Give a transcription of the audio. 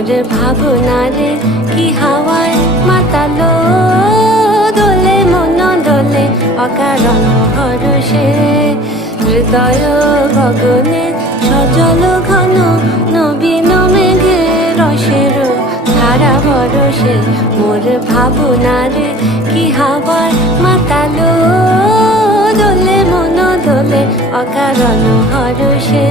মোর ভাবনারে কি হাওয়ায় মাতালো, দোলে মন দোলে অকারণ হরষে। হৃদয় গগনে সজল ঘন নবীন মেঘে রসের ধারা বরষে। মোর ভাবনারে কি হাওয়ায় মাতালো, দোলে মন দোলে অকারণ হরষে।